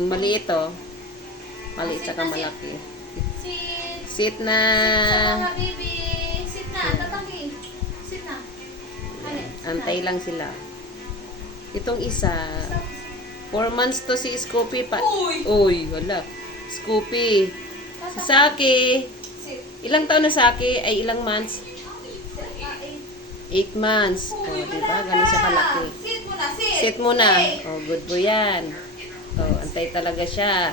Yung maliit oh. Maliit saka malaki. Sit. Sit na. Sit sa mga baby. Sit na. Tataki. Sit na. Hali, sit Antay na. lang sila. Itong isa, 4 months to si Scoopy pa. Uy, wala. Scoopy. Si Saki. Sit. Ilang taon na Saki? Ay, ilang months? Sit. 8 months. Oh, diba? Ganun siya kalaki. Sit muna. Sit. Sit muna. Hey. Oh, good po yan. Oh, antay talaga siya.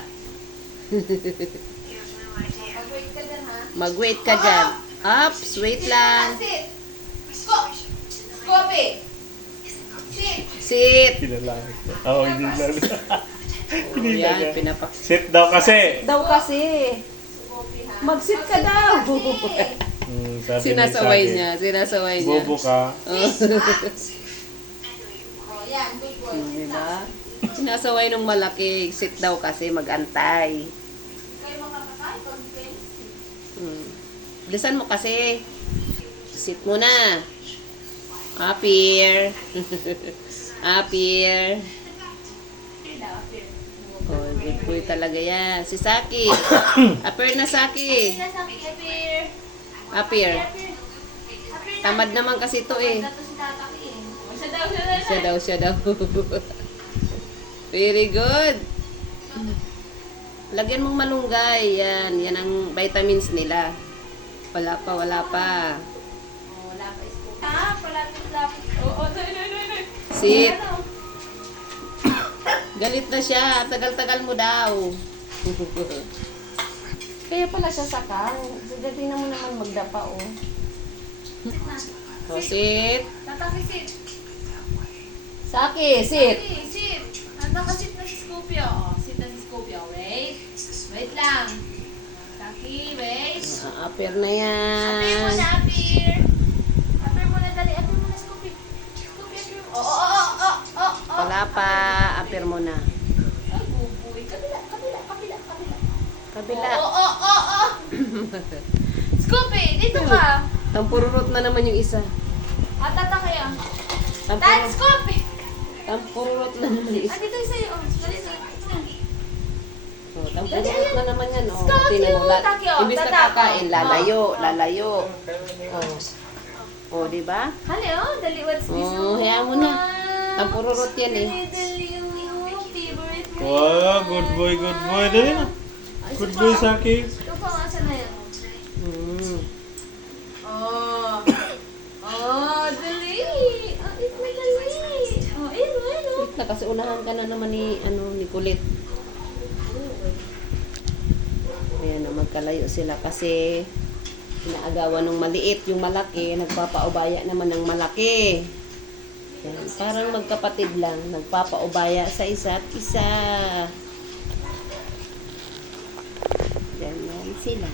Mag-wait ka dyan, ha? Mag-wait ka dyan. Ups, wait lang. Sit. Scoopy. Sit. Sit. Kinalangit ko. Oo, hindi lang. Oh, yan, pinapak... Sit daw kasi. Daw kasi. Scoopy, ha? Mag-sit ka daw. Sabi Sinasaway ni Saki, niya. Sinasaway niya. bobo ka. Oh, yan. Good boy. Sit na. Diba? Sinasaway nung malaki. Sit daw kasi mag-antay. Kayo makakakain. Conference. Bilisan mo kasi. Sit muna. Up here. Up here. Oh, good boy talaga yan. Si Saki. Upper na Saki. Sina sa appear. Up here. Tamad naman kasi ito eh. Dato si tataki eh. Siya daw. Siya daw. Very good. Lagyan mong malunggay. Yan. Yan ang vitamins nila. Wala pa. Oh, wala pa isko. Ah, palapit-lapit. Oo, no. Sit. Galit na siya. Tagal-tagal mo daw. Kaya pala siya sakang. Sige, na mo naman magdapa, oh. So, sit. Tataki, sit. Saki, sit. Tataki, sit. Nakasit na si Scoopy, oh. Sit na si Scoopy, oh. Wait. Wait lang. Taki, wait. Upper na Appear yan. muna, appear. Appear muna, dali. Appear muna, Scoopy. Scoopy, appear. Oh. Wala pa. Upper mo na. Ay, bubuy. Kabila. Kabila. Oh. Scoopy, dito ka. Tampururot na naman yung isa. Atata kayo. Dad, Tampururot, Scoopy. tampururot na naman yung isa. Dito yung sa'yo. Oh, dali na. Oh, tampururot na naman yan. Oh, Scotty, tingnan mo. Takyo, Imbis na tatak. kakain, lalayo. Oh. Oh, di ba? Hali, oh. Dali, what's this? Oh, hayaan mo na. Tampururot yan eh. Dali, yung favorite mo. Wow, good boy. Dali na. Ay, Good isa boy, pa. Saki. Ito pa nga sa na yan. Oh, dali. Oh, ito dali. Oh, ayun. Wait na, kasi unahan ka na naman ni Kulit. Ayan na, magkalayo sila kasi inaagawan ng maliit. Yung malaki, nagpapaubaya naman ng malaki. Ayan, parang magkapatid lang, nagpapaubaya sa isa't isa. Ganyan sila.